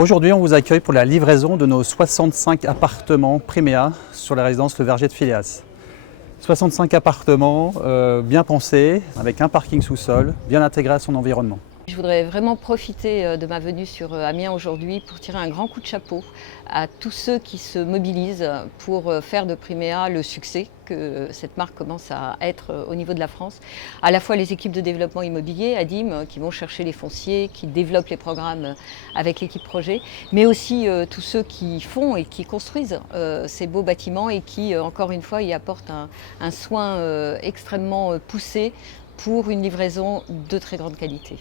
Aujourd'hui, on vous accueille pour la livraison de nos 65 appartements Primea sur la résidence Le Verger de Phileas. 65 appartements bien pensés, avec un parking sous-sol, bien intégré à son environnement. Je voudrais vraiment profiter de ma venue sur Amiens aujourd'hui pour tirer un grand coup de chapeau à tous ceux qui se mobilisent pour faire de Primea le succès que cette marque commence à être au niveau de la France. À la fois les équipes de développement immobilier, ADIM, qui vont chercher les fonciers, qui développent les programmes avec l'équipe projet, mais aussi tous ceux qui font et qui construisent ces beaux bâtiments et qui, encore une fois, y apportent un soin extrêmement poussé pour une livraison de très grande qualité.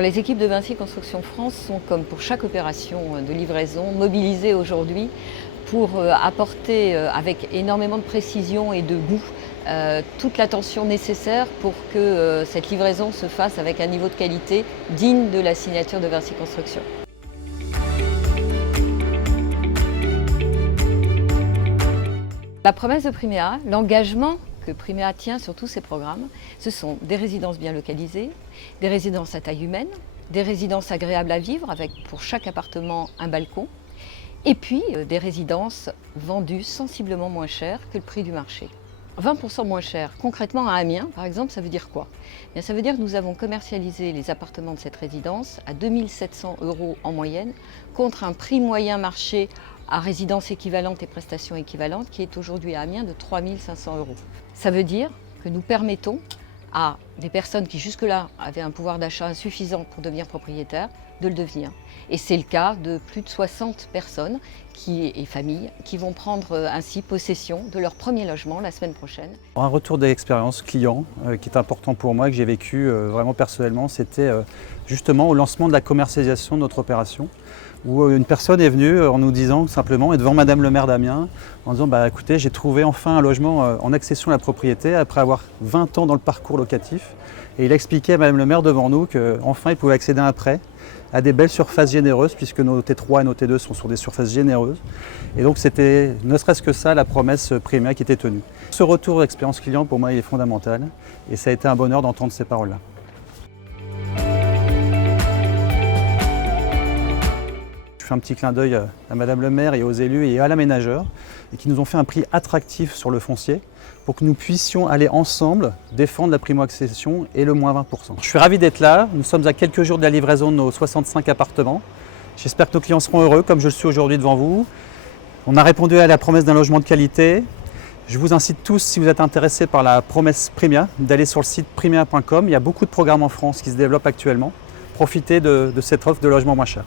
Les équipes de Vinci Construction France sont, comme pour chaque opération de livraison, mobilisées aujourd'hui pour apporter avec énormément de précision et de goût toute l'attention nécessaire pour que cette livraison se fasse avec un niveau de qualité digne de la signature de Vinci Construction. La promesse de Primea, l'engagement que Primea tient sur tous ses programmes, ce sont des résidences bien localisées, des résidences à taille humaine, des résidences agréables à vivre avec pour chaque appartement un balcon, et puis des résidences vendues sensiblement moins cher que le prix du marché. 20% moins cher. Concrètement, à Amiens, par exemple, ça veut dire quoi ? Bien, ça veut dire que nous avons commercialisé les appartements de cette résidence à 2 700 € en moyenne, contre un prix moyen marché à résidence équivalente et prestations équivalentes qui est aujourd'hui à Amiens de 3 500 €. Ça veut dire que nous permettons à des personnes qui jusque-là avaient un pouvoir d'achat insuffisant pour devenir propriétaires de le devenir. Et c'est le cas de plus de 60 personnes et familles qui vont prendre ainsi possession de leur premier logement la semaine prochaine. Un retour d'expérience client qui est important pour moi, que j'ai vécu vraiment personnellement, c'était justement au lancement de la commercialisation de notre opération, où une personne est venue en nous disant simplement, et devant Madame le maire d'Amiens, en disant écoutez, j'ai trouvé enfin un logement en accession à la propriété après avoir 20 ans dans le parcours locatif. Et il expliquait à Madame le maire devant nous qu'enfin il pouvait accéder à un prêt à des belles surfaces généreuses, puisque nos T3 et nos T2 sont sur des surfaces généreuses. Et donc c'était ne serait-ce que ça la promesse Primea qui était tenue. Ce retour d'expérience client pour moi il est fondamental et ça a été un bonheur d'entendre ces paroles-là. Je fais un petit clin d'œil à Madame le maire et aux élus et à l'aménageur et qui nous ont fait un prix attractif sur le foncier pour que nous puissions aller ensemble défendre la primo-accession et le moins 20%. Je suis ravi d'être là, nous sommes à quelques jours de la livraison de nos 65 appartements. J'espère que nos clients seront heureux comme je le suis aujourd'hui devant vous. On a répondu à la promesse d'un logement de qualité. Je vous incite tous, si vous êtes intéressés par la promesse Primea, d'aller sur le site primea.com. Il y a beaucoup de programmes en France qui se développent actuellement. Profitez de cette offre de logement moins cher.